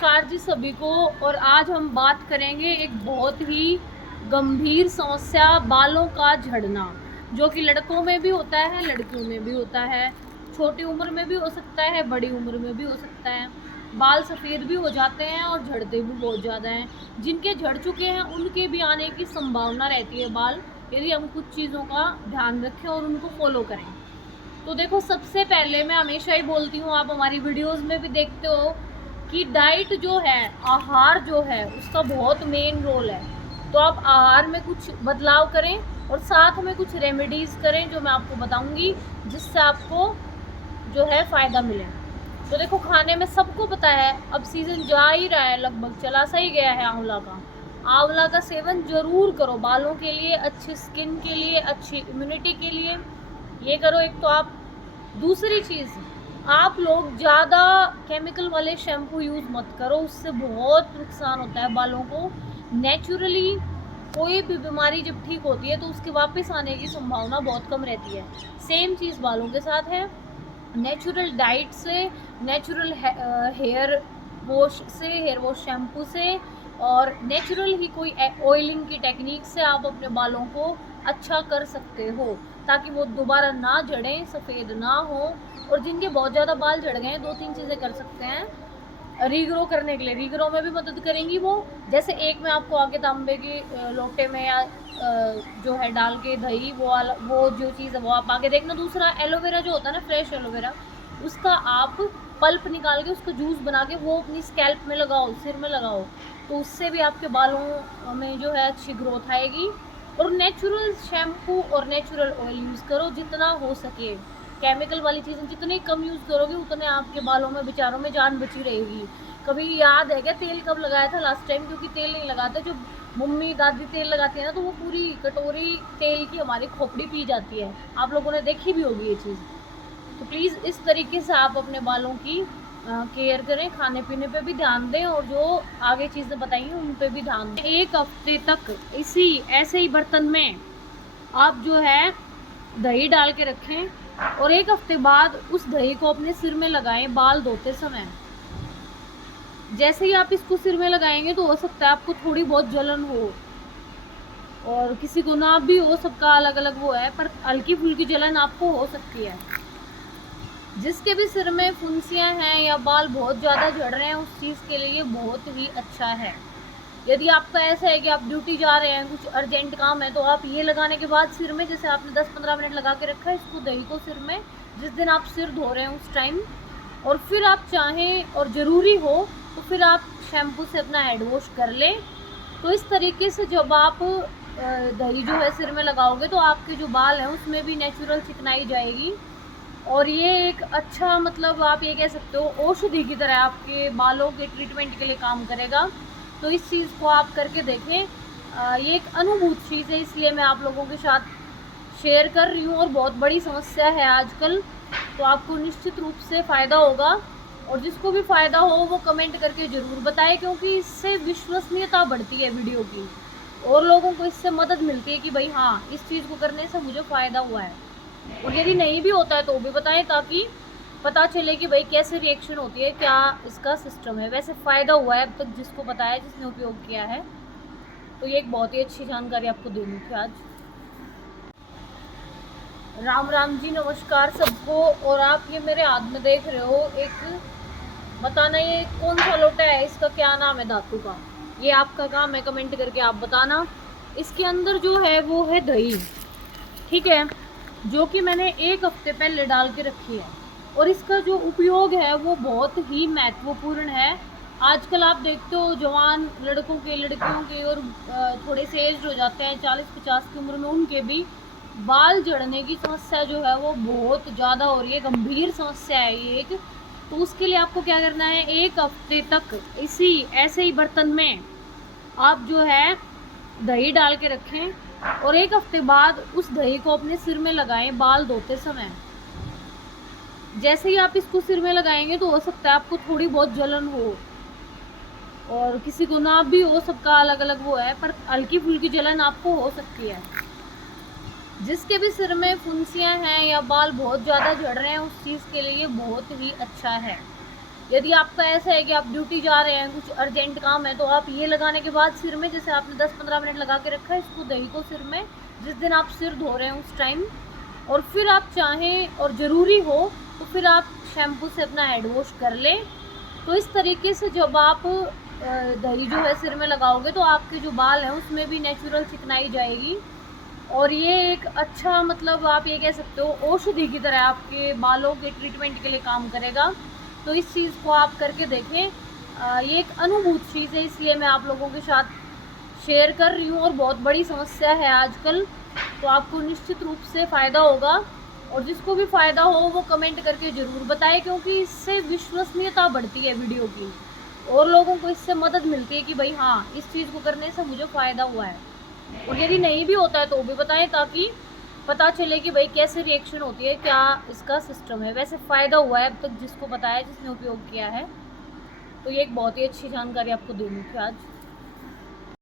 नमस्कार जी सभी को। और आज हम बात करेंगे एक बहुत ही गंभीर समस्या, बालों का झड़ना, जो कि लड़कों में भी होता है, लड़कियों में भी होता है, छोटी उम्र में भी हो सकता है, बड़ी उम्र में भी हो सकता है। बाल सफ़ेद भी हो जाते हैं और झड़ते भी बहुत ज़्यादा हैं। जिनके झड़ चुके हैं उनके भी आने की संभावना रहती है बाल, यदि हम कुछ चीज़ों का ध्यान रखें और उनको फॉलो करें। तो देखो, सबसे पहले मैं हमेशा ही बोलती हूँ, आप हमारी वीडियोस में भी देखते हो कि डाइट जो है, आहार जो है, उसका बहुत मेन रोल है। तो आप आहार में कुछ बदलाव करें और साथ में कुछ रेमेडीज़ करें जो मैं आपको बताऊंगी, जिससे आपको जो है फ़ायदा मिले। तो देखो, खाने में सबको पता है, अब सीज़न जा ही रहा है, लगभग चला सा ही गया है आंवला का। आंवला का सेवन ज़रूर करो, बालों के लिए, अच्छी स्किन के लिए, अच्छी इम्यूनिटी के लिए ये करो एक तो आप। दूसरी चीज़, आप लोग ज़्यादा केमिकल वाले शैम्पू यूज़ मत करो, उससे बहुत नुकसान होता है बालों को। नेचुरली कोई भी बीमारी जब ठीक होती है तो उसके वापस आने की संभावना बहुत कम रहती है। सेम चीज़ बालों के साथ है। नेचुरल डाइट से, नेचुरल हेयर वॉश से, हेयर वॉश शैम्पू से, और नेचुरल ही कोई ऑयलिंग की टेक्निक से आप अपने बालों को अच्छा कर सकते हो, ताकि वो दोबारा ना झड़ें, सफ़ेद ना हो। और जिनके बहुत ज़्यादा बाल झड़ गए हैं, 2-3 चीज़ें कर सकते हैं रीग्रो करने के लिए। रीग्रो में भी मदद करेंगी वो। जैसे एक मैं आपको आगे तांबे के लोटे में या जो है डाल के दही, वो जो चीज़ है वो आप आगे देखना। दूसरा, एलोवेरा जो होता है ना, फ्रेश एलोवेरा, उसका आप पल्प निकाल के उसका जूस बना के वो अपनी स्कैल्प में लगाओ, सिर में लगाओ, तो उससे भी आपके बालों में जो है अच्छी ग्रोथ आएगी। और नेचुरल शैम्पू और नेचुरल ऑयल यूज़ करो जितना हो सके। केमिकल वाली चीज़ें जितनी कम यूज़ करोगे उतने आपके बालों में, बेचारों में जान बची रहेगी। कभी याद है क्या तेल कब लगाया था लास्ट टाइम? क्योंकि तेल नहीं लगाते, जो मम्मी दादी तेल लगाती है ना, तो वो पूरी कटोरी तेल की हमारी खोपड़ी पी जाती है। आप लोगों ने देखी भी होगी ये चीज़। तो प्लीज़ इस तरीके से आप अपने बालों की केयर करें, खाने पीने पे भी ध्यान दें, और जो आगे चीज़ें बताइए उन पे भी ध्यान दें। 1 हफ्ते तक इसी ऐसे ही बर्तन में आप जो है दही डाल के रखें, और 1 हफ्ते बाद उस दही को अपने सिर में लगाएं बाल धोते समय। जैसे ही आप इसको सिर में लगाएंगे तो हो सकता है आपको थोड़ी बहुत जलन हो, और किसी को ना भी हो, सबका अलग अलग वो है, पर हल्की फुल्की जलन आपको हो सकती है। जिसके भी सिर में फुंसियाँ हैं या बाल बहुत ज़्यादा झड़ रहे हैं, उस चीज़ के लिए बहुत ही अच्छा है। यदि आपका ऐसा है कि आप ड्यूटी जा रहे हैं, कुछ अर्जेंट काम है, तो आप ये लगाने के बाद सिर में, जैसे आपने 10-15 मिनट लगा के रखा है, इसको दही को सिर में, जिस दिन आप सिर धो रहे हैं उस टाइम, और फिर आप चाहें और ज़रूरी हो तो फिर आप शैम्पू से अपना हेड वॉश कर लें। तो इस तरीके से जब आप दही जो है सिर में लगाओगे तो आपके जो बाल हैं उसमें भी नेचुरल चिकनाई जाएगी, और ये एक अच्छा, मतलब आप ये कह सकते हो औषधि की तरह आपके बालों के ट्रीटमेंट के लिए काम करेगा। तो इस चीज़ को आप करके देखें। ये एक अनुभूत चीज़ है, इसलिए मैं आप लोगों के साथ शेयर कर रही हूँ, और बहुत बड़ी समस्या है आजकल। तो आपको निश्चित रूप से फ़ायदा होगा, और जिसको भी फ़ायदा हो वो कमेंट करके ज़रूर बताएं, क्योंकि इससे विश्वसनीयता बढ़ती है वीडियो की, और लोगों को इससे मदद मिलती है कि भाई हाँ, इस चीज़ को करने से मुझे फ़ायदा हुआ है। और यदि नहीं भी होता है तो भी बताएं, ताकि पता चले कि भाई कैसे रिएक्शन होती है, क्या इसका सिस्टम है। वैसे फ़ायदा हुआ है अब तक जिसको बताया, जिसने उपयोग किया है। तो ये एक बहुत ही अच्छी जानकारी आपको देनी थी आज। राम राम जी, नमस्कार सबको। और आप ये मेरे हाथ में देख रहे हो, एक बताना ये कौन सा लोटा है, इसका क्या नाम है धातु का, ये आपका काम है, कमेंट करके आप बताना। इसके अंदर जो है वो है दही, ठीक है, जो कि मैंने 1 हफ्ते पहले डाल के रखी है। और इसका जो उपयोग है वो बहुत ही महत्वपूर्ण है। आजकल आप देखते हो जवान लड़कों के, लड़कियों के, और थोड़े से एज हो जाते हैं 40-50 की उम्र में, उनके भी बाल झड़ने की समस्या जो है वो बहुत ज़्यादा हो रही है। गंभीर समस्या है ये एक। तो उसके लिए आपको क्या करना है, 1 हफ्ते तक इसी ऐसे ही बर्तन में आप जो है दही डाल के रखें, और 1 हफ्ते बाद उस दही को अपने सिर में लगाएं बाल धोते समय। जैसे ही आप इसको सिर में लगाएंगे तो हो सकता है आपको थोड़ी बहुत जलन हो, और किसी को ना भी हो, सबका अलग अलग वो है, पर हल्की फुल्की जलन आपको हो सकती है। जिसके भी सिर में फुंसियाँ हैं या बाल बहुत ज़्यादा झड़ रहे हैं, उस चीज़ के लिए बहुत ही अच्छा है। यदि आपका ऐसा है कि आप ड्यूटी जा रहे हैं, कुछ अर्जेंट काम है, तो आप ये लगाने के बाद सिर में, जैसे आपने 10-15 मिनट लगा के रखा है, इसको दही को सिर में, जिस दिन आप सिर धो रहे हैं उस टाइम, और फिर आप चाहें और ज़रूरी हो तो फिर आप शैम्पू से अपना हेड वॉश कर लें। तो इस तरीके से जब आप दही जो है सिर में लगाओगे तो आपके जो बाल हैं उसमें भी नेचुरल चिकनाई जाएगी, और ये एक अच्छा, मतलब आप ये कह सकते हो औषधि की तरह आपके बालों के ट्रीटमेंट के लिए काम करेगा। तो इस चीज़ को आप करके देखें। ये एक अनुभूत चीज़ है, इसलिए मैं आप लोगों के साथ शेयर कर रही हूँ, और बहुत बड़ी समस्या है आजकल। तो आपको निश्चित रूप से फ़ायदा होगा, और जिसको भी फ़ायदा हो वो कमेंट करके ज़रूर बताएं, क्योंकि इससे विश्वसनीयता बढ़ती है वीडियो की, और लोगों को इससे मदद मिलती है कि भाई हाँ, इस चीज़ को करने से मुझे फ़ायदा हुआ है। और यदि नहीं भी होता है तो भी बताएं, ताकि पता चले कि भाई कैसे रिएक्शन होती है, क्या इसका सिस्टम है। वैसे फ़ायदा हुआ है अब तक जिसको बताया, जिसने उपयोग किया है। तो ये एक बहुत ही अच्छी जानकारी आपको देनी थी आज।